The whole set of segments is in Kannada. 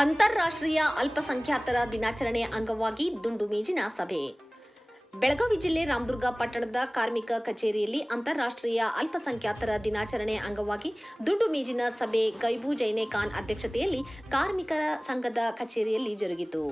ಅಂತಾರಾಷ್ಟ್ರೀಯ ಅಲ್ಪಸಂಖ್ಯಾತರ ದಿನಾಚರಣೆ ಅಂಗವಾಗಿ ದುಂಡು ಮೇಜಿನ ಸಭೆ. ಬೆಳಗಾವಿ ಜಿಲ್ಲೆ ರಾಮದುರ್ಗ ಪಟ್ಟಣದ ಕಾರ್ಮಿಕ ಕಚೇರಿಯಲ್ಲಿ ಅಂತಾರಾಷ್ಟ್ರೀಯ ಅಲ್ಪಸಂಖ್ಯಾತರ ದಿನಾಚರಣೆ ಅಂಗವಾಗಿ ದುಂಡು ಮೇಜಿನ ಸಭೆ ಗೈಬು ಜೈನೆ ಖಾನ್ ಅಧ್ಯಕ್ಷತೆಯಲ್ಲಿ ಕಾರ್ಮಿಕರ ಸಂಘದ ಕಚೇರಿಯಲ್ಲಿ ಜರುಗಿತು.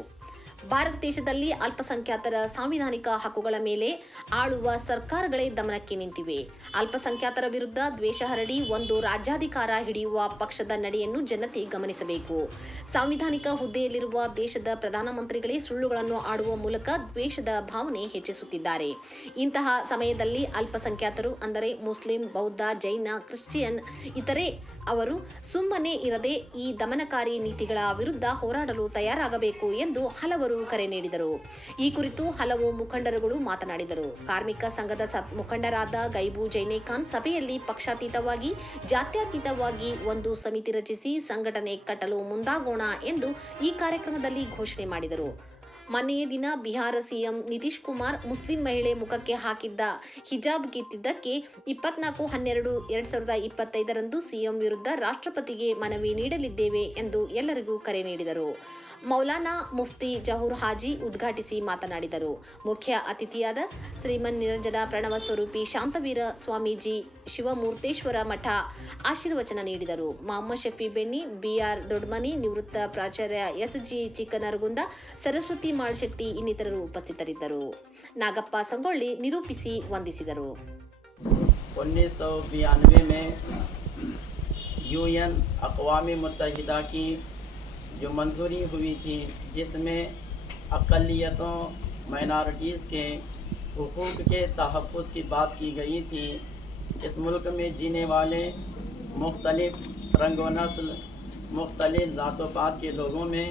ಭಾರತ ದೇಶದಲ್ಲಿ ಅಲ್ಪಸಂಖ್ಯಾತರ ಸಾಂವಿಧಾನಿಕ ಹಕ್ಕುಗಳ ಮೇಲೆ ಆಳುವ ಸರ್ಕಾರಗಳೇ ದಮನಕ್ಕೆ ನಿಂತಿವೆ. ಅಲ್ಪಸಂಖ್ಯಾತರ ವಿರುದ್ಧ ದ್ವೇಷ ಹರಡಿ ಒಂದು ರಾಜ್ಯಾಧಿಕಾರ ಹಿಡಿಯುವ ಪಕ್ಷದ ನಡೆಯನ್ನು ಜನತೆ ಗಮನಿಸಬೇಕು. ಸಾಂವಿಧಾನಿಕ ಹುದ್ದೆಯಲ್ಲಿರುವ ದೇಶದ ಪ್ರಧಾನಮಂತ್ರಿಗಳೇ ಸುಳ್ಳುಗಳನ್ನು ಆಡುವ ಮೂಲಕ ದ್ವೇಷದ ಭಾವನೆ ಹೆಚ್ಚಿಸುತ್ತಿದ್ದಾರೆ. ಇಂತಹ ಸಮಯದಲ್ಲಿ ಅಲ್ಪಸಂಖ್ಯಾತರು ಅಂದರೆ ಮುಸ್ಲಿಂ, ಬೌದ್ಧ, ಜೈನ, ಕ್ರಿಶ್ಚಿಯನ್, ಇತರೆ ಅವರು ಸುಮ್ಮನೆ ಇರದೆ ಈ ದಮನಕಾರಿ ನೀತಿಗಳ ವಿರುದ್ಧ ಹೋರಾಡಲು ತಯಾರಾಗಬೇಕು ಎಂದು ಹಲವರು ಕರೆ ನೀಡಿದರು. ಈ ಕುರಿತು ಹಲವು ಮುಖಂಡರುಗಳು ಮಾತನಾಡಿದರು. ಕಾರ್ಮಿಕ ಸಂಘದ ಮುಖಂಡರಾದ ಗೈಬು ಜೈನೇಖಾನ್ ಸಭೆಯಲ್ಲಿ ಪಕ್ಷಾತೀತವಾಗಿ, ಜಾತ್ಯತೀತವಾಗಿ ಒಂದು ಸಮಿತಿ ರಚಿಸಿ ಸಂಘಟನೆ ಕಟ್ಟಲು ಮುಂದಾಗೋಣ ಎಂದು ಈ ಕಾರ್ಯಕ್ರಮದಲ್ಲಿ ಘೋಷಣೆ ಮಾಡಿದರು. ಮೊನ್ನೆಯ ದಿನ ಬಿಹಾರ ಸಿಎಂ ನಿತೀಶ್ ಕುಮಾರ್ ಮುಸ್ಲಿಂ ಮಹಿಳೆ ಮುಖಕ್ಕೆ ಹಾಕಿದ್ದ ಹಿಜಾಬ್ ಕಿತ್ತಿದ್ದಕ್ಕೆ ಇಪ್ಪತ್ನಾಲ್ಕು ಹನ್ನೆರಡು ಎರಡ್ ಸಾವಿರದ ಇಪ್ಪತ್ತೈದರಂದು ಸಿಎಂ ವಿರುದ್ಧ ರಾಷ್ಟ್ರಪತಿಗೆ ಮನವಿ ನೀಡಲಿದ್ದೇವೆ ಎಂದು ಎಲ್ಲರಿಗೂ ಕರೆ ನೀಡಿದರು. ಮೌಲಾನಾ ಮುಫ್ತಿ ಜಹೂರ್ ಹಾಜಿ ಉದ್ಘಾಟಿಸಿ ಮಾತನಾಡಿದರು ಮುಖ್ಯ ಅತಿಥಿಯಾದ ಶ್ರೀಮನ್ ನಿರಂಜನ ಪ್ರಣವ ಸ್ವರೂಪಿ ಶಾಂತವೀರ ಸ್ವಾಮೀಜಿ ಶಿವಮೂರ್ತೇಶ್ವರ ಮಠ ಆಶೀರ್ವಚನ ನೀಡಿದರು ಮೊಹಮ್ಮದ್ ಶಫಿ ಬೆಣ್ಣಿ ಬಿಆರ್ ದೊಡ್ಮನಿ ನಿವೃತ್ತ ಪ್ರಾಚಾರ್ಯ ಎಸ್ಜಿ ಚಿಕ್ಕನರಗುಂದ ಸರಸ್ವತಿ ಮಾಳ್ಶೆಟ್ಟಿ ಇನ್ನಿತರರು ಉಪಸ್ಥಿತರಿದ್ದರು ನಾಗಪ್ಪ ಸಂಗೊಳ್ಳಿ ನಿರೂಪಿಸಿ ವಂದಿಸಿದರು उन्नीस सौ बयानवे में यूएन अकवाम मुतहदा की جو منظوری ہوئی تھی، جس میں اقلیتوں مائنارٹیز کے حقوق کے تحفظ کی بات کی گئی تھی، اس ملک میں جینے والے مختلف رنگ و نسل، مختلف ذات و پات کے لوگوں میں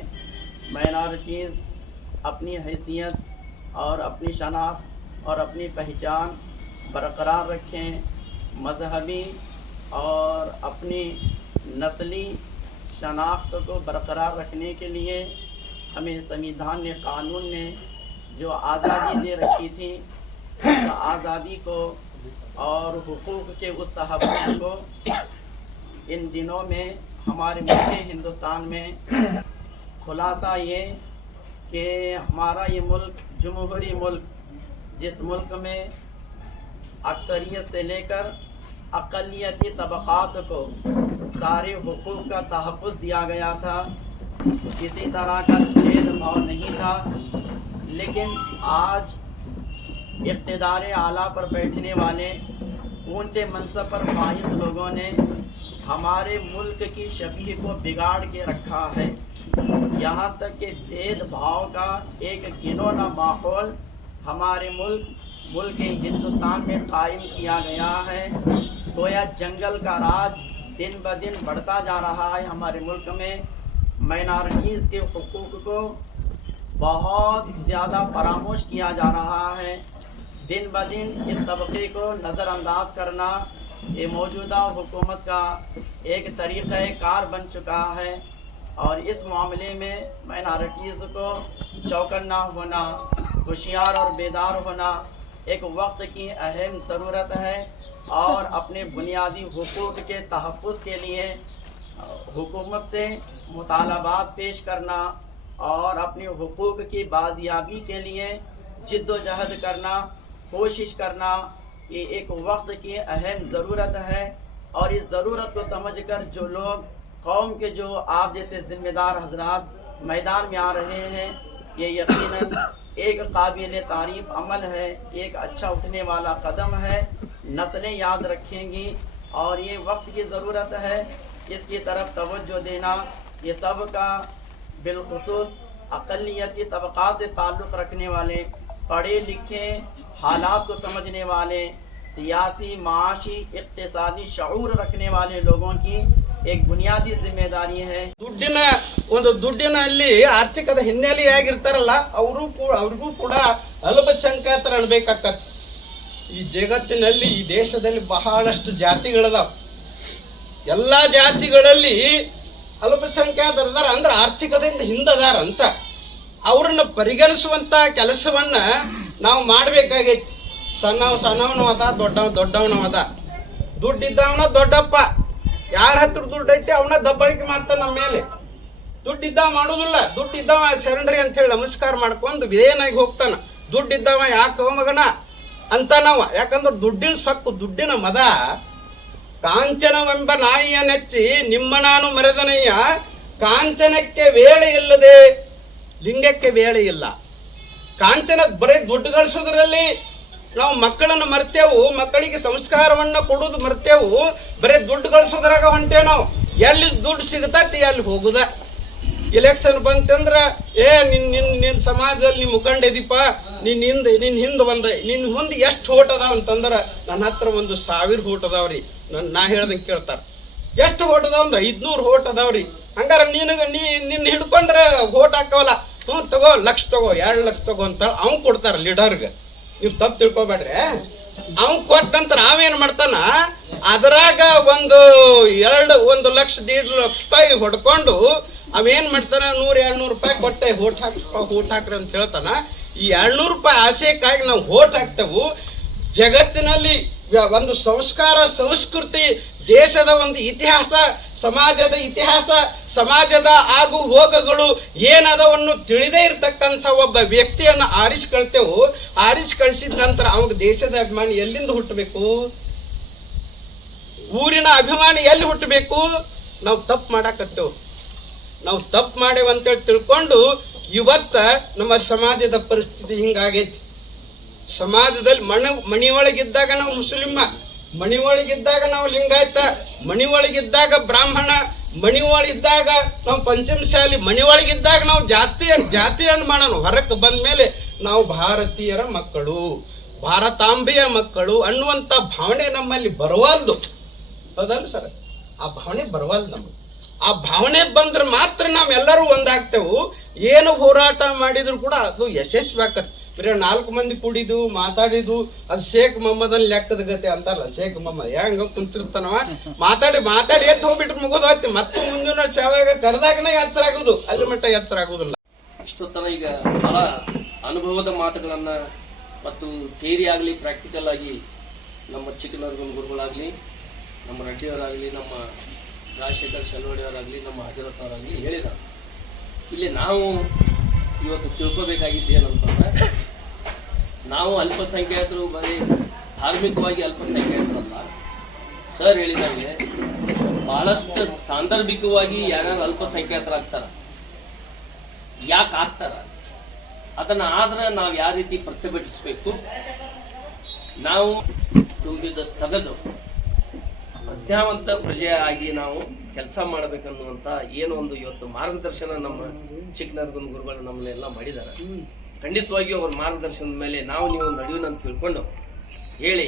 مائنارٹیز اپنی حیثیت اور اپنی شناخت اور اپنی پہچان برقرار رکھیں، مذہبی اور اپنی نسلی شناخت کو برقرار رکھنے کے لیے ہمیں سنویدھان نے قانون نے جو آزادی دے رکھی تھی، اس آزادی کو اور حقوق کے اس تحفظ کو ان دنوں میں ہمارے ملک ہندوستان میں خلاصہ یہ کہ ہمارا یہ ملک، جمہوری ملک، جس ملک میں اکثریت سے لے کر اقلیتی طبقات کو سارے حقوق کا تحفظ دیا گیا تھا۔ کسی طرح کا بھید بھاؤ نہیں تھا، لیکن آج اقتدار اعلیٰ پر بیٹھنے والے اونچے منصب پر فائز لوگوں نے ہمارے ملک کی شبیہ کو بگاڑ کے رکھا ہے۔ یہاں تک کہ بھید بھاؤ کا ایک گنونا ماحول ہمارے ملک ملک ہندوستان میں قائم کیا گیا ہے۔ گویا جنگل کا راج دن بہ دن بڑھتا جا رہا ہے۔ ہمارے ملک میں مائنارٹیز کے حقوق کو بہت زیادہ فراموش کیا جا رہا ہے۔ دن بہ دن اس طبقے کو نظر انداز کرنا یہ موجودہ حکومت کا ایک طریقہ کار بن چکا ہے۔ اور اس معاملے میں مائنارٹیز کو چوکنا ہونا، ہوشیار اور بیدار ہونا ایک وقت کی اہم ضرورت ہے اور اپنے بنیادی حقوق کے تحفظ کے لیے حکومت سے مطالبات پیش کرنا اور اپنے حقوق کی بازیابی کے لیے جد و جہد کرنا کوشش کرنا یہ ایک وقت کی اہم ضرورت ہے اور اس ضرورت کو سمجھ کر جو لوگ قوم کے جو آپ جیسے ذمہ دار حضرات میدان میں آ رہے ہیں یہ یقیناً ایک قابل تعریف عمل ہے، ایک اچھا اٹھنے والا قدم ہے، نسلیں یاد رکھیں گی اور یہ وقت کی ضرورت ہے اس کی طرف توجہ دینا۔ یہ سب کا بالخصوص اقلیتی طبقات سے تعلق رکھنے والے، پڑھے لکھے، حالات کو سمجھنے والے، سیاسی، معاشی، اقتصادی شعور رکھنے والے لوگوں کی ایک بنیادی ذمہ داری ہے۔ ಒಂದು ದುಡ್ಡಿನಲ್ಲಿ ಆರ್ಥಿಕದ ಹಿನ್ನೆಲೆಯಾಗಿರ್ತಾರಲ್ಲ, ಅವರು ಕೂಡ ಅವ್ರಿಗೂ ಕೂಡ ಅಲ್ಪಸಂಖ್ಯಾತರ ಅನ್ಬೇಕಾಗತ್ತೆ ಈ ಜಗತ್ತಿನಲ್ಲಿ, ಈ ದೇಶದಲ್ಲಿ ಬಹಳಷ್ಟು ಜಾತಿಗಳದಾವ. ಎಲ್ಲ ಜಾತಿಗಳಲ್ಲಿ ಅಲ್ಪಸಂಖ್ಯಾತರದಾರ, ಅಂದ್ರೆ ಆರ್ಥಿಕದಿಂದ ಹಿಂದದಾರ ಅಂತ. ಅವ್ರನ್ನ ಪರಿಗಣಿಸುವಂತ ಕೆಲಸವನ್ನ ನಾವು ಮಾಡಬೇಕಾಗೈತಿ. ಸಣ್ಣವ ಸಣ್ಣವನು ದೊಡ್ಡವ ದೊಡ್ಡವನು ಅದ. ದುಡ್ಡಿದ್ದವನ ದೊಡ್ಡಪ್ಪ. ಯಾರ ಹತ್ರ ದುಡ್ಡು ಐತಿ ಅವನ ದಬ್ಬಾಳಿಕೆ ಮಾಡ್ತಾನ ನಮ್ಮ ಮೇಲೆ. ದುಡ್ಡು ಇದ್ದಾವ ಮಾಡೋದಿಲ್ಲ. ದುಡ್ಡು ಶರಣರಿ ಅಂತ ಹೇಳಿ ನಮಸ್ಕಾರ ಮಾಡ್ಕೊಂಡು ವಿಧೇಯನಾಗಿ ಹೋಗ್ತಾನ. ದುಡ್ಡಿದ್ದವ ಯಾಕೆ ಮಗನ? ಅಂತ ನಾವು ಯಾಕಂದ್ರೆ ದುಡ್ಡಿನ ಸೊಕ್ಕು, ದುಡ್ಡಿನ ಮದ ಕಾಂಚನವೆಂಬ ನಾಯಿಯ ನೆಚ್ಚಿ ನಿಮ್ಮ ನಾನು ಮರೆದನಯ್ಯ, ಕಾಂಚನಕ್ಕೆ ವೇಳೆ ಇಲ್ಲದೆ ಲಿಂಗಕ್ಕೆ ವೇಳೆ ಇಲ್ಲ. ಕಾಂಚನ ಬರೀ ದುಡ್ಡು ಗಳಿಸೋದ್ರಲ್ಲಿ ನಾವು ಮಕ್ಕಳನ್ನು ಮರ್ತೇವು, ಮಕ್ಕಳಿಗೆ ಸಂಸ್ಕಾರವನ್ನ ಕೊಡೋದು ಮರ್ತೇವು, ಬರೀ ದುಡ್ಡು ಗಳಿಸೋದ್ರಾಗ ಹೊಂಟೇವ್ ನಾವು ಎಲ್ಲಿ ದುಡ್ಡು ಸಿಗತೈತಿ ಅಲ್ಲಿ ಹೋಗುದ. ಎಲೆಕ್ಷನ್ ಬಂತಂದ್ರ, ಏ, ನಿನ್ ನಿನ್ ನಿನ್ ಸಮಾಜದಲ್ಲಿ ನಿಮ್ಮ ಮುಖಂಡ ಇದೀಪ, ನಿನ್ ಹಿಂದ್ ನಿನ್ ಹಿಂದ್ ನಿನ್ನ ನಿನ್ ಮುಂದೆ ಎಷ್ಟು ಓಟ್ ಅದಾವ ಅಂತಂದ್ರೆ ನನ್ನ ಹತ್ರ ಒಂದು ಸಾವಿರ ಓಟ್ ಅದಾವ್ರಿ. ನನ್, ನಾ ಹೇಳ್ದಂಗೆ ಕೇಳ್ತಾರ. ಎಷ್ಟು ಓಟ್ ಅದಾವ ಅಂದ್ರೆ ಐದ್ನೂರು ಓಟ್ ಅದಾವ್ರಿ. ಹಂಗಾರ ನಿನಗೆ, ನೀ ನಿನ್ನ ಹಿಡ್ಕೊಂಡ್ರೆ ಓಟ್ ಹಾಕವಲ್ಲ. ಹ್ಞೂ, ತಗೋ, ಲಕ್ಷ ತಗೋ, ಎರಡು ಲಕ್ಷ ತಗೋ ಅಂತ ಅವ್ನು ಕೊಡ್ತಾರೆ ಲೀಡರ್ಗೆ. ನೀವು ತಪ್ಪು ತಿಳ್ಕೊಬೇಡ್ರಿ ಅವ್ನು ಕೊಟ್ಟಂತ ನಾವೇನ್ ಮಾಡ್ತಾನ? ಅದ್ರಾಗ ಒಂದು ಎರಡು, ಒಂದು ಲಕ್ಷ, ದೀಡ್ ಲಕ್ಷ ರೂಪಾಯಿ ಹೊಡ್ಕೊಂಡು ಅವೇನ್ ಮಾಡ್ತಾನ? ನೂರ, ಎರಡ್ನೂರು ರೂಪಾಯಿ ಕೊಟ್ಟೆ, ಹೋಟ್ ಹಾಕ್, ಹೋಟ್ ಹಾಕ್ರಿ ಅಂತ ಹೇಳ್ತಾನ. ಈ ಎರಡ್ನೂರು ರೂಪಾಯಿ ಆಸೆಕ್ಕಾಗಿ ನಾವು ಹೋಟ್ ಹಾಕ್ತೇವು. ಜಗತ್ತಿನಲ್ಲಿ ಒಂದು ಸಂಸ್ಕಾರ, ಸಂಸ್ಕೃತಿ ದೇಶದ ಒಂದು ಇತಿಹಾಸ, ಸಮಾಜದ ಇತಿಹಾಸ, ಸಮಾಜದ ಆಗು ಹೋಗಗಳು ಏನದವನ್ನು ತಿಳಿದೇ ಇರತಕ್ಕಂಥ ಒಬ್ಬ ವ್ಯಕ್ತಿಯನ್ನು ಆರಿಸ್ಕೊಳ್ತೇವು. ಆರಿಸಿ ಕಳಿಸಿದ ನಂತರ ಅವಾಗ ದೇಶದ ಅಭಿಮಾನಿ ಎಲ್ಲಿಂದ ಹುಟ್ಟಬೇಕು? ಊರಿನ ಅಭಿಮಾನಿ ಎಲ್ಲಿ ಹುಟ್ಟಬೇಕು? ನಾವು ತಪ್ಪು ಮಾಡಾಕತ್ತೇವು. ನಾವು ತಪ್ಪು ಮಾಡೇವು ಅಂತೇಳಿ ತಿಳ್ಕೊಂಡು ಇವತ್ತ ನಮ್ಮ ಸಮಾಜದ ಪರಿಸ್ಥಿತಿ ಹಿಂಗಾಗೈತಿ. ಸಮಾಜದಲ್ಲಿ ಮಣ ಮಣಿಯೊಳಗಿದ್ದಾಗ ನಾವು ಮುಸ್ಲಿಮ. ಮಣಿಯೊಳಗಿದ್ದಾಗ ನಾವು ಲಿಂಗಾಯತ ಮಣಿಯೊಳಗಿದ್ದಾಗ ಬ್ರಾಹ್ಮಣ ಮಣಿ ಒಳಗಿದ್ದಾಗ ನಾವು ಪಂಚಮಶಾಲಿ ಮಣಿಯೊಳಗಿದ್ದಾಗ ನಾವು ಜಾತಿ ಜಾತಿಯನ್ನು ಮಾಡೋಣ. ಹೊರಕ್ಕೆ ಬಂದ ಮೇಲೆ ನಾವು ಭಾರತೀಯರ ಮಕ್ಕಳು, ಭಾರತಾಂಬೆಯ ಮಕ್ಕಳು ಅನ್ನುವಂಥ ಭಾವನೆ ನಮ್ಮಲ್ಲಿ ಬರವಲ್ದು. ಹೌದಲ್ಲ ಸರ್? ಆ ಭಾವನೆ ಬರವಲ್ದು ನಮಗೆ. ಆ ಭಾವನೆ ಬಂದ್ರೆ ಮಾತ್ರ ನಾವೆಲ್ಲರೂ ಒಂದಾಗ್ತೇವೆ. ಏನು ಹೋರಾಟ ಮಾಡಿದ್ರು ಕೂಡ ಅದು ಯಶಸ್ವಿ ಆಕತ್ ಬರೀ ನಾಲ್ಕು ಮಂದಿ ಕೂಡಿದು ಮಾತಾಡಿದ್ದು, ಅದು ಶೇಖ್ ಮೊಹಮ್ಮದನ್ ಲೆಕ್ಕದ ಗತೆ ಅಂತಾರಲ್ಲ, ಶೇಖ್ ಮೊಹಮ್ಮದ್. ಹೆಂಗ ಕುಂತಿರ್ತಾನವ? ಮಾತಾಡಿ ಮಾತಾಡಿ, ಎದ್ದು ಹೋಗ್ಬಿಟ್ರೆ ಮುಗಿದೋಯ್ತು ಮತ್ತೆ ಮುಂದಿನ ಚಾವಾಗ ಕರೆದಾಗನೇ ಎತ್ತರ ಆಗುದು. ಅಲ್ಲಿ ಮಟ್ಟ ಎಚ್ಚರ ಆಗುದಿಲ್ಲ. ಇಷ್ಟೊತ್ತನ ಈಗ ಬಹಳ ಅನುಭವದ ಮಾತುಗಳನ್ನ ಮತ್ತು ಥಿಯರಿ ಆಗಲಿ ಪ್ರಾಕ್ಟಿಕಲ್ ಆಗಿ ನಮ್ಮ ಚಿಕ್ಕನರ್ಗನ್ ಗುರುಗಳಾಗಲಿ, ನಮ್ಮ ರೆಡ್ಡಿಯವರಾಗಲಿ, ನಮ್ಮ ರಾಜಶೇಖರ್ ಶೆಲ್ವಡಿಯವರಾಗಲಿ, ನಮ್ಮ ಹಜರತ್ ಅವರಾಗಲಿ ಹೇಳಿದ ಇಲ್ಲಿ ನಾವು ಇವತ್ತು ತಿಳ್ಕೊಬೇಕಾಗಿದ್ದು ಏನಂತಂದ್ರೆ, ನಾವು ಅಲ್ಪಸಂಖ್ಯಾತರು ಬರೀ ಧಾರ್ಮಿಕವಾಗಿ ಅಲ್ಪಸಂಖ್ಯಾತರಲ್ಲ. ಸರ್ ಹೇಳಿದಂಗೆ ಬಹಳಷ್ಟು ಸಾಂದರ್ಭಿಕವಾಗಿ ಯಾರ್ಯಾರು ಅಲ್ಪಸಂಖ್ಯಾತರಾಗ್ತಾರ, ಯಾಕೆ ಆಗ್ತಾರ, ಅದನ್ನ ಆದ್ರೆ ನಾವು ಯಾವ ರೀತಿ ಪ್ರತಿಭಟಿಸಬೇಕು, ನಾವು ತುಂಬಿದ ತಗದು ಪ್ರಜ್ಞಾವಂತ ಪ್ರಜೆಯಾಗಿ ನಾವು ಕೆಲಸ ಮಾಡ್ಬೇಕನ್ನುವಂತ ಏನೋ ಒಂದು ಇವತ್ತು ಮಾರ್ಗದರ್ಶನ ನಮ್ಮ ಚಿಕ್ಕನರ್ಗುನ್ ಗುರುಗಳು ನಮ್ಮನ್ನೆಲ್ಲ ಮಾಡಿದ್ದಾರೆ. ಖಂಡಿತವಾಗಿಯೂ ಅವ್ರ ಮಾರ್ಗದರ್ಶನದ ಮೇಲೆ ನಾವು ನೀವು ನಡೆಯುವಂತ ತಿಳ್ಕೊಂಡು ಹೇಳಿ,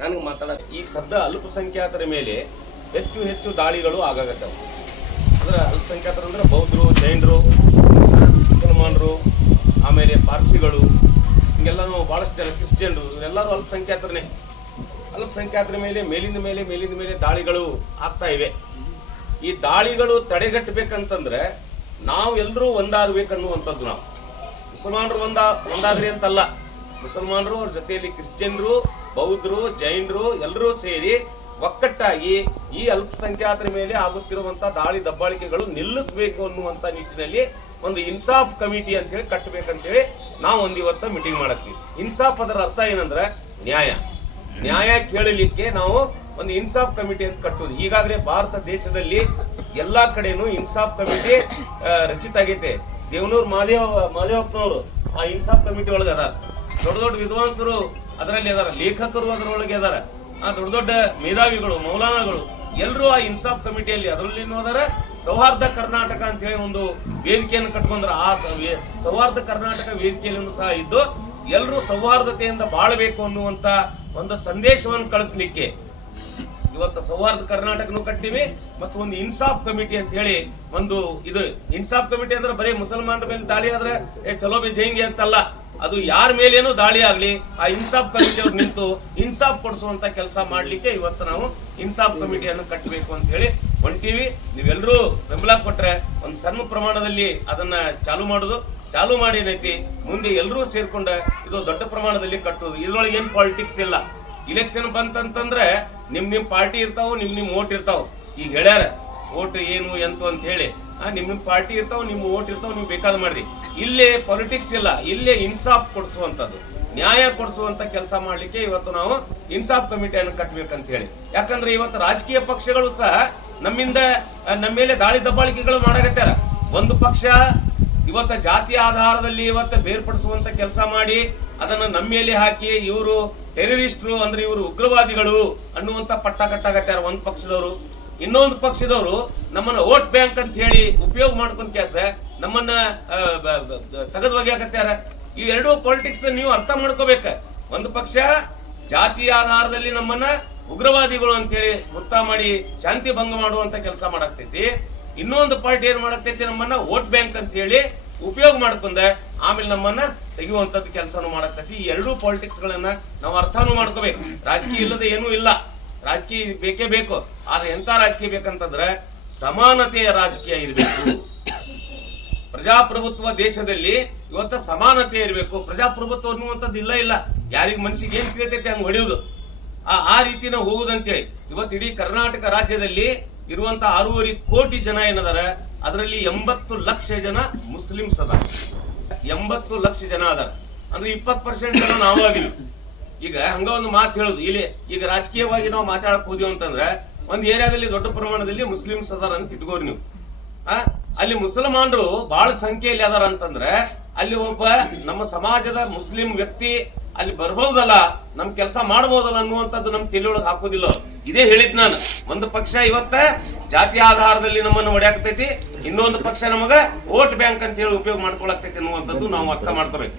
ನನಗೆ ಮಾತಾಡ ಈಗ ಸದ್ದ ಅಲ್ಪಸಂಖ್ಯಾತರ ಮೇಲೆ ಹೆಚ್ಚು ಹೆಚ್ಚು ದಾಳಿಗಳು ಆಗಾಗತ್ತವು ಅಂದ್ರೆ ಅಲ್ಪಸಂಖ್ಯಾತರು ಅಂದ್ರೆ ಬೌದ್ಧರು, ಜೈನರು, ಮುಸಲ್ಮಾನರು, ಆಮೇಲೆ ಪಾರ್ಸಿಗಳು, ಹಿಂಗೆಲ್ಲನೂ ಭಾಳಷ್ಟು ಜನ ಕ್ರಿಶ್ಚಿಯನ್ರು ಎಲ್ಲರೂ ಅಲ್ಪಸಂಖ್ಯಾತರನೇ ಅಲ್ಪಸಂಖ್ಯಾತರ ಮೇಲೆ, ಮೇಲಿಂದ ಮೇಲೆ ಮೇಲಿಂದ ಮೇಲೆ ದಾಳಿಗಳು ಆಗ್ತಾ ಇವೆ. ಈ ದಾಳಿಗಳು ತಡೆಗಟ್ಟಬೇಕಂತಂದ್ರೆ ನಾವು ಎಲ್ಲರೂ ಒಂದಾಗಬೇಕನ್ನುವಂಥದ್ದು ನಾವು. ಮುಸಲ್ಮಾನರು ಒಂದ, ಒಂದಾದ್ರಿ ಅಂತಲ್ಲ. ಮುಸಲ್ಮಾನರು ಅವ್ರ ಜೊತೆಯಲ್ಲಿ ಕ್ರಿಶ್ಚಿಯನ್ರು, ಬೌದ್ಧರು, ಜೈನರು ಎಲ್ಲರೂ ಸೇರಿ ಒಕ್ಕಟ್ಟಾಗಿ ಈ ಅಲ್ಪಸಂಖ್ಯಾತರ ಮೇಲೆ ಆಗುತ್ತಿರುವಂತ ದಾಳಿ ದಬ್ಬಾಳಿಕೆಗಳು ನಿಲ್ಲಿಸಬೇಕು ಅನ್ನುವಂತ ನಿಟ್ಟಿನಲ್ಲಿ ಒಂದು ಇನ್ಸಾಫ್ ಕಮಿಟಿ ಅಂತ ಹೇಳಿ ಕಟ್ಟಬೇಕಂತೇಳಿ ನಾವು ಒಂದು ಇವತ್ತು ಮೀಟಿಂಗ್ ಮಾಡತ್ತೀವಿ. ಇನ್ಸಾಫ್ ಅದರ ಅರ್ಥ ಏನಂದ್ರೆ ನ್ಯಾಯ. ನ್ಯಾಯ ಕೇಳಲಿಕ್ಕೆ ನಾವು ಒಂದು ಇನ್ಸಾಫ್ ಕಮಿಟಿ ಅಂತ ಕಟ್ಟುವುದು ಈಗಾಗಲೇ ಭಾರತ ದೇಶದಲ್ಲಿ ಎಲ್ಲಾ ಕಡೆನೂ ಇನ್ಸಾಫ್ ಕಮಿಟಿ ರಚಿತ ಆಗೈತೆ ದೇವನೂರು ಮಾದೇವ, ಮಾದೇವಪ್ಪನವರು ಆ ಇನ್ಸಾಫ್ ಕಮಿಟಿ ಒಳಗೆ ಅದಾರ. ದೊಡ್ಡ ದೊಡ್ಡ ವಿದ್ವಾಂಸರು ಅದರಲ್ಲಿ ಅದಾರ. ಲೇಖಕರು ಅದರೊಳಗೆ ಅದಾರ. ಆ ದೊಡ್ಡ ದೊಡ್ಡ ಮೇಧಾವಿಗಳು, ಮೌಲಾನಾಗಳು ಎಲ್ಲರೂ ಆ ಇನ್ಸಾಫ್ ಕಮಿಟಿಯಲ್ಲಿ ಅದರಲ್ಲಿ ಅದಾರ. ಸೌಹಾರ್ದ ಕರ್ನಾಟಕ ಅಂತ ಹೇಳಿ ಒಂದು ವೇದಿಕೆಯನ್ನು ಕಟ್ಕೊಂಡ್ರ. ಆ ಸೌಹಾರ್ದ ಕರ್ನಾಟಕ ವೇದಿಕೆಯಲ್ಲೂ ಸಹ ಇದ್ದು ಎಲ್ಲರೂ ಸೌಹಾರ್ದತೆಯಿಂದ ಬಾಳಬೇಕು ಅನ್ನುವಂತ ಒಂದು ಸಂದೇಶವನ್ನು ಕಳಿಸ್ಲಿಕ್ಕೆ ಇವತ್ತು ಸೌಹಾರ್ದ ಕರ್ನಾಟಕನು ಕಟ್ಟಿವಿ ಮತ್ತು ಒಂದು ಇನ್ಸಾಫ್ ಕಮಿಟಿ ಅಂತ ಹೇಳಿ ಒಂದು ಇದು. ಇನ್ಸಾಫ್ ಕಮಿಟಿ ಅಂದ್ರೆ ಬರೀ ಮುಸಲ್ಮಾನರ ಮೇಲೆ ದಾಳಿ ಆದ್ರೆ, ಏ, ಚಲೋ ಬಿ ಜೈಂಗೆ ಅಂತಲ್ಲ. ಅದು ಯಾರ ಮೇಲೇನು ದಾಳಿ ಆಗ್ಲಿ, ಆ ಇನ್ಸಾಫ್ ಕಮಿಟಿ ಅವ್ರು ನಿಂತು ಇನ್ಸಾಫ್ ಕೊಡಿಸುವಂತ ಕೆಲಸ ಮಾಡ್ಲಿಕ್ಕೆ ಇವತ್ತು ನಾವು ಇನ್ಸಾಫ್ ಕಮಿಟಿಯನ್ನು ಕಟ್ಟಬೇಕು ಅಂತ ಹೇಳಿ ಹೊಂಟೀವಿ. ನೀವೆಲ್ಲರೂ ಬೆಂಬಲ ಕೊಟ್ರೆ ಒಂದು ಸಣ್ಣ ಪ್ರಮಾಣದಲ್ಲಿ ಅದನ್ನ ಚಾಲು ಮಾಡುದು. ಚಾಲು ಮಾಡಿ ಏನೈತಿ? ಮುಂದೆ ಎಲ್ಲರೂ ಸೇರ್ಕೊಂಡ ಇದು ದೊಡ್ಡ ಪ್ರಮಾಣದಲ್ಲಿ ಕಟ್ಟೋದು ಇದ್ರೊಳಗೆ ಏನ್ ಪಾಲಿಟಿಕ್ಸ್ ಇಲ್ಲ. ಇಲೆಕ್ಷನ್ ಬಂತಂತಂದ್ರೆ ನಿಮ್ ನಿಮ್ ಪಾರ್ಟಿ ಇರ್ತಾವ, ನಿಮ್ ನಿಮ್ ಓಟ್ ಇರ್ತಾವ. ಈಗ ಹೇಳ್ಯಾರ, ಓಟ್ ಏನು, ಎಂತು ಅಂತ ಹೇಳಿ ನಿಮ್ ನಿಮ್ ಪಾರ್ಟಿ ಇರ್ತಾವ, ನಿಮ್ ಓಟ್ ಇರ್ತಾವ, ನೀವು ಬೇಕಾದ್ ಮಾಡ್ರಿ. ಇಲ್ಲೇ ಪೊಲಿಟಿಕ್ಸ್ ಇಲ್ಲ, ಇಲ್ಲೇ ಇನ್ಸಾಫ್ ಕೊಡಿಸುವಂತದ್ದು ನ್ಯಾಯ ಕೊಡಿಸುವಂತ ಕೆಲಸ ಮಾಡ್ಲಿಕ್ಕೆ ಇವತ್ತು ನಾವು ಇನ್ಸಾಫ್ ಕಮಿಟಿಯನ್ನು ಕಟ್ಟಬೇಕಂತ ಹೇಳಿ. ಯಾಕಂದ್ರೆ ಇವತ್ತು ರಾಜಕೀಯ ಪಕ್ಷಗಳು ಸಹ ನಮ್ಮಿಂದ ನಮ್ಮ ಮೇಲೆ ದಾಳಿ ದಬ್ಬಾಳಿಕೆಗಳು ಮಾಡಾಕತ್ಯಾರ. ಒಂದು ಪಕ್ಷ ಇವತ್ತ ಜಾತಿ ಆಧಾರದಲ್ಲಿ ಇವತ್ತು ಬೇರ್ಪಡಿಸುವಂತ ಕೆಲಸ ಮಾಡಿ ಅದನ್ನ ಮೇಲೆ ಹಾಕಿ ಇವರು ಟೆರರಿಸ್ಟ್ರು ಅಂದ್ರೆ ಇವರು ಉಗ್ರವಾದಿಗಳು ಅನ್ನುವಂತ ಪಟ್ಟ ಕಟ್ಟಾಗತ್ತಾರೆ ಒಂದು ಪಕ್ಷದವರು. ಇನ್ನೊಂದು ಪಕ್ಷದವರು ನಮ್ಮನ್ನ ವೋಟ್ ಬ್ಯಾಂಕ್ ಅಂತ ಹೇಳಿ ಉಪಯೋಗ ಮಾಡ್ಕೊಂಡ್ ಕೆಲಸ, ನಮ್ಮನ್ನ ತೆಗೆದು ಆಗತ್ತಾರ ಈ ಎರಡೂ ಪೊಲಿಟಿಕ್ಸ್ ನೀವು ಅರ್ಥ ಮಾಡ್ಕೋಬೇಕ. ಒಂದು ಪಕ್ಷ ಜಾತಿ ಆಧಾರದಲ್ಲಿ ನಮ್ಮನ್ನ ಉಗ್ರವಾದಿಗಳು ಅಂತೇಳಿ ಗುರ್ತ ಮಾಡಿ ಶಾಂತಿ ಭಂಗ ಮಾಡುವಂತ ಕೆಲಸ ಮಾಡಾಕ್ತೈತಿ ಇನ್ನೊಂದು ಪಾರ್ಟಿ ಏನ್ ಮಾಡತೈತಿ ನಮ್ಮನ್ನ ವೋಟ್ ಬ್ಯಾಂಕ್ ಅಂತ ಹೇಳಿ ಉಪಯೋಗ ಮಾಡ್ಕೊಂಡ. ಆಮೇಲೆ ನಮ್ಮನ್ನ ತೆಗೆಯುವಂತದ್ದು ಕೆಲಸನೂ ಮಾಡಾಕ್ತೈತಿ. ಈ ಎರಡೂ ಪಾಲಿಟಿಕ್ಸ್ ಗಳನ್ನ ನಾವು ಅರ್ಥನೂ ಮಾಡ್ಕೋಬೇಕು. ರಾಜಕೀಯ ಇಲ್ಲದೆ ಏನೂ ಇಲ್ಲ. ರಾಜಕೀಯ ಬೇಕೇ ಬೇಕು. ಆದ್ರೆ ಎಂತ ರಾಜಕೀಯ ಬೇಕಂತಂದ್ರೆ ಸಮಾನತೆಯ ರಾಜಕೀಯ ಇರಬೇಕು. ಪ್ರಜಾಪ್ರಭುತ್ವ ದೇಶದಲ್ಲಿ ಇವತ್ತ ಸಮಾನತೆ ಇರಬೇಕು. ಪ್ರಜಾಪ್ರಭುತ್ವ ಅನ್ನುವಂಥದ್ದು ಇಲ್ಲ ಇಲ್ಲ. ಯಾರಿಗ ಮನ್ಸಿಗೆ ಏನ್ ತಿಳಿತೈತೆ ಹಂಗ್ ಹೊಡೆಯುವುದು ಆ ಆ ರೀತಿ ನಾವು ಹೋಗುದಂತೇಳಿ. ಇವತ್ತು ಇಡೀ ಕರ್ನಾಟಕ ರಾಜ್ಯದಲ್ಲಿ ಇರುವಂತ ಆರೂವರೆ ಕೋಟಿ ಜನ ಏನದಾರ ಅದರಲ್ಲಿ ಎಂಬತ್ತು ಲಕ್ಷ ಜನ ಮುಸ್ಲಿಮ್ಸ್ ಅದ ಎಂಬತ್ತು ಲಕ್ಷ ಜನ ಅದಾರ. ಅಂದ್ರೆ ಇಪ್ಪತ್ತು ಪರ್ಸೆಂಟ್ ಜನ ನಾವು ಆಗಿವಿ ಈಗ ಹಂಗ ಒಂದು ಮಾತು ಹೇಳುದು. ಇಲ್ಲಿ ಈಗ ರಾಜಕೀಯವಾಗಿ ನಾವು ಮಾತಾಡಕ್ ಹೋದ್ವಿ ಅಂತಂದ್ರೆ, ಒಂದ್ ಏರಿಯಾದಲ್ಲಿ ದೊಡ್ಡ ಪ್ರಮಾಣದಲ್ಲಿ ಮುಸ್ಲಿಮ್ಸ್ ಅದಾರ ಅಂತ ಇಟ್ಕೋರಿ ನೀವು. ಆ? ಅಲ್ಲಿ ಮುಸಲ್ಮಾನರು ಬಹಳ ಸಂಖ್ಯೆಯಲ್ಲಿ ಅದಾರ ಅಂತಂದ್ರೆ, ಅಲ್ಲಿ ಒಬ್ಬ ನಮ್ಮ ಸಮಾಜದ ಮುಸ್ಲಿಂ ವ್ಯಕ್ತಿ ಅಲ್ಲಿ ಬರ್ಬಹುದಲ್ಲ ನಮ್ ಕೆಲಸ ಮಾಡಬಹುದಲ್ಲ ಅನ್ನುವಂಥದ್ದು ನಮ್ ತಿಳಿಯೊಳಗೆ ಹಾಕೋದಿಲ್ಲ. ಇದೇ ಹೇಳಿದ್ ನಾನು ಒಂದು ಪಕ್ಷ ಇವತ್ತ ಜಾತಿ ಆಧಾರದಲ್ಲಿ ನಮ್ಮನ್ನು ಹೊಡ್ಯಾಕತೈತಿ, ಇನ್ನೊಂದು ಪಕ್ಷ ನಮಗ ವೋಟ್ ಬ್ಯಾಂಕ್ ಅಂತ ಹೇಳಿ ಉಪಯೋಗ ಮಾಡ್ಕೊಳಕ್ತೈತಿ ಅನ್ನುವಂಥದ್ದು ನಾವು ಅರ್ಥ ಮಾಡ್ಕೋಬೇಕು